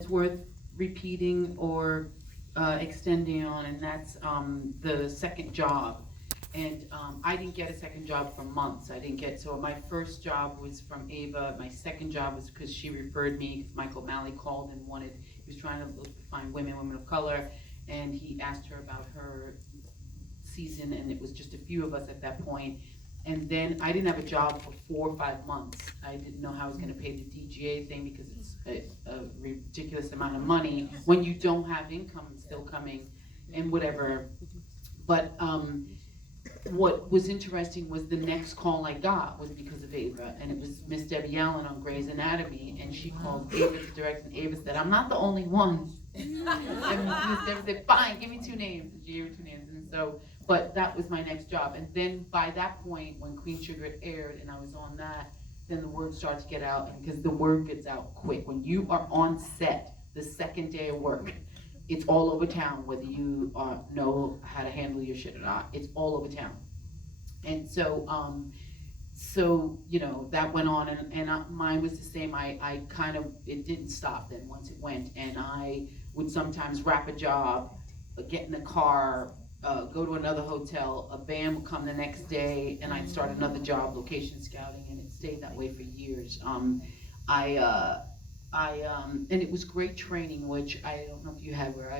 it's worth repeating or extending on, and that's the second job. And I didn't get a second job for months. I didn't get, so my first job was from Ava. My second job was because she referred me, because Michael Malley called and wanted, he was trying to find women of color, and he asked her about her season, and it was just a few of us at that point. And then I didn't have a job for 4 or 5 months. I didn't know how I was going to pay the DGA thing because it's a ridiculous amount of money when you don't have income still coming and whatever. But what was interesting was the next call I got was because of Ava, and it was Miss Debbie Allen on Grey's Anatomy, and she called Ava to direct, and Ava said, "I'm not the only one." And Miss Debbie said, "Fine, give me 2 names." And she gave her 2 names, and so, but that was my next job. And then by that point, when Queen Sugar had aired, and I was on that, then the word started to get out, and because the word gets out quick. When you are on set, the second day of work, it's all over town, whether you know how to handle your shit or not. It's all over town. And so, that went on, and mine was the same. I kind of, it didn't stop then once it went, and I would sometimes wrap a job, get in a car, go to another hotel, a band would come the next day, and I'd start another job, location scouting, and it stayed that way for years. And it was great training, which I don't know if you had, where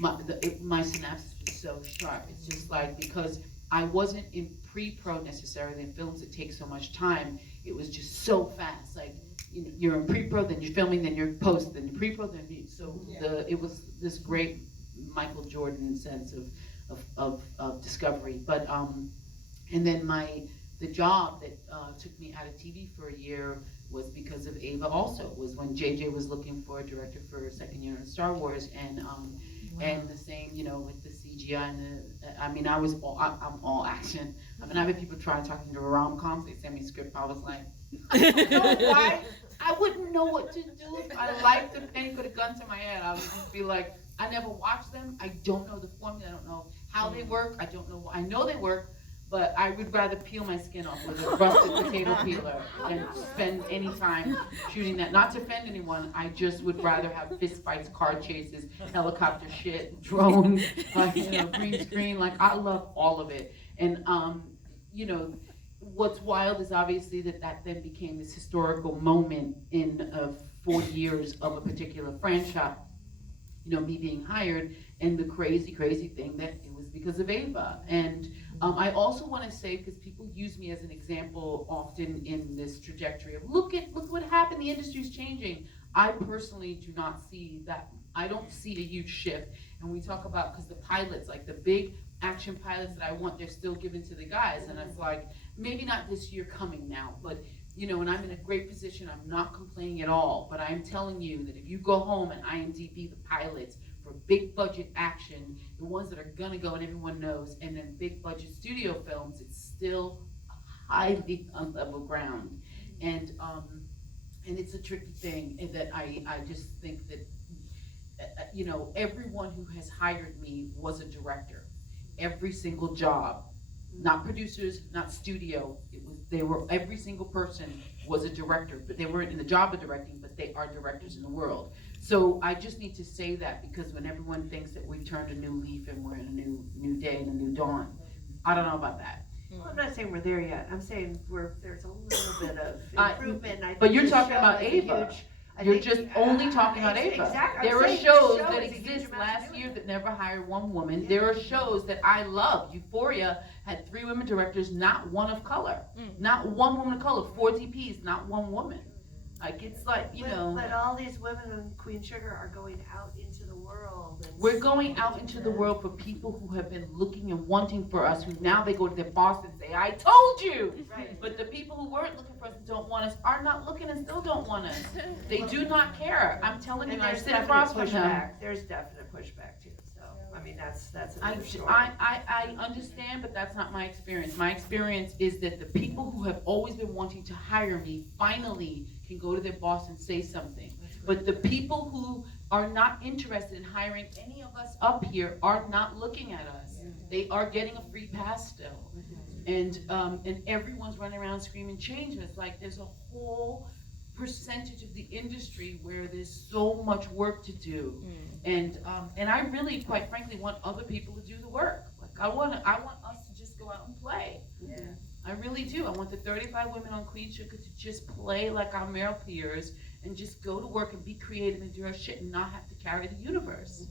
my synapses was so sharp. It's just like, because I wasn't in pre-pro necessarily in films that take so much time. It was just so fast. Like, you're in pre-pro, then you're filming, then you're post, then you're pre-pro, then it was this great Michael Jordan sense of discovery. But and then the job that took me out of TV for a year was because of Ava. Also, was when JJ was looking for a director for a second year in Star Wars, and the same, with the CGI and I'm all action. I mean, I've had people try talking to rom-coms. They send me script. I was like, I don't know why. I wouldn't know what to do if I liked them and put a gun to my head. I would just be like, I never watched them. I don't know the formula. I don't know how they work. I don't know. I know they work, but I would rather peel my skin off with a rusted potato peeler than spend any time shooting that. Not to offend anyone, I just would rather have fist fights, car chases, helicopter shit, drones, green screen. Like, I love all of it. And what's wild is obviously that then became this historical moment in 40 years of a particular franchise. Me being hired, and the crazy thing that it was because of Ava. And I also want to say, because people use me as an example often in this trajectory of look what happened, the industry's changing. I personally do not see that. I don't see a huge shift. And we talk about, because the pilots, like the big action pilots that I want, they're still given to the guys. And it's like, maybe not this year coming now, but and I'm in a great position. I'm not complaining at all, but I'm telling you that if you go home and IMDb the pilots for big budget action, the ones that are gonna go and everyone knows, and then big budget studio films, it's still highly on level ground. And it's a tricky thing, and that I just think that everyone who has hired me was a director. Every single job, not producers, not studio. Every single person was a director, but they weren't in the job of directing, but they are directors in the world. So I just need to say that, because when everyone thinks that we've turned a new leaf and we're in a new day and a new dawn, I don't know about that. Well, I'm not saying we're there yet. I'm saying there's a little bit of improvement. But you're talking about Ava. You're just only talking about Ava. Exactly. There are shows that exist last year that never hired one woman. Yeah. There are shows that I love. Euphoria had 3 women directors, not one of color. Not one woman of color. 4 DPs, not one woman. Like, it's like, But all these women in Queen Sugar are going out into the world. We're going out into the world for people who have been looking and wanting for us, who now they go to their boss and say, I told you! Right. But the people who weren't looking for us and don't want us are not looking and still don't want us. They do not care. I'm telling you, I sit across from them. There's definite pushback too. So, I mean, that's another story. I understand, but that's not my experience. My experience is that the people who have always been wanting to hire me finally can go to their boss and say something. But the people who are not interested in hiring any of us up here are not looking at us. They are getting a free pass still. And everyone's running around screaming change, and it's like there's a whole percentage of the industry where there's so much work to do. And I really, quite frankly, want other people to do the work. Like, I want us to just go out and play. Yeah. I really do. I want the 35 women on Queen Sugar to just play like our male peers and just go to work and be creative and do our shit and not have to carry the universe.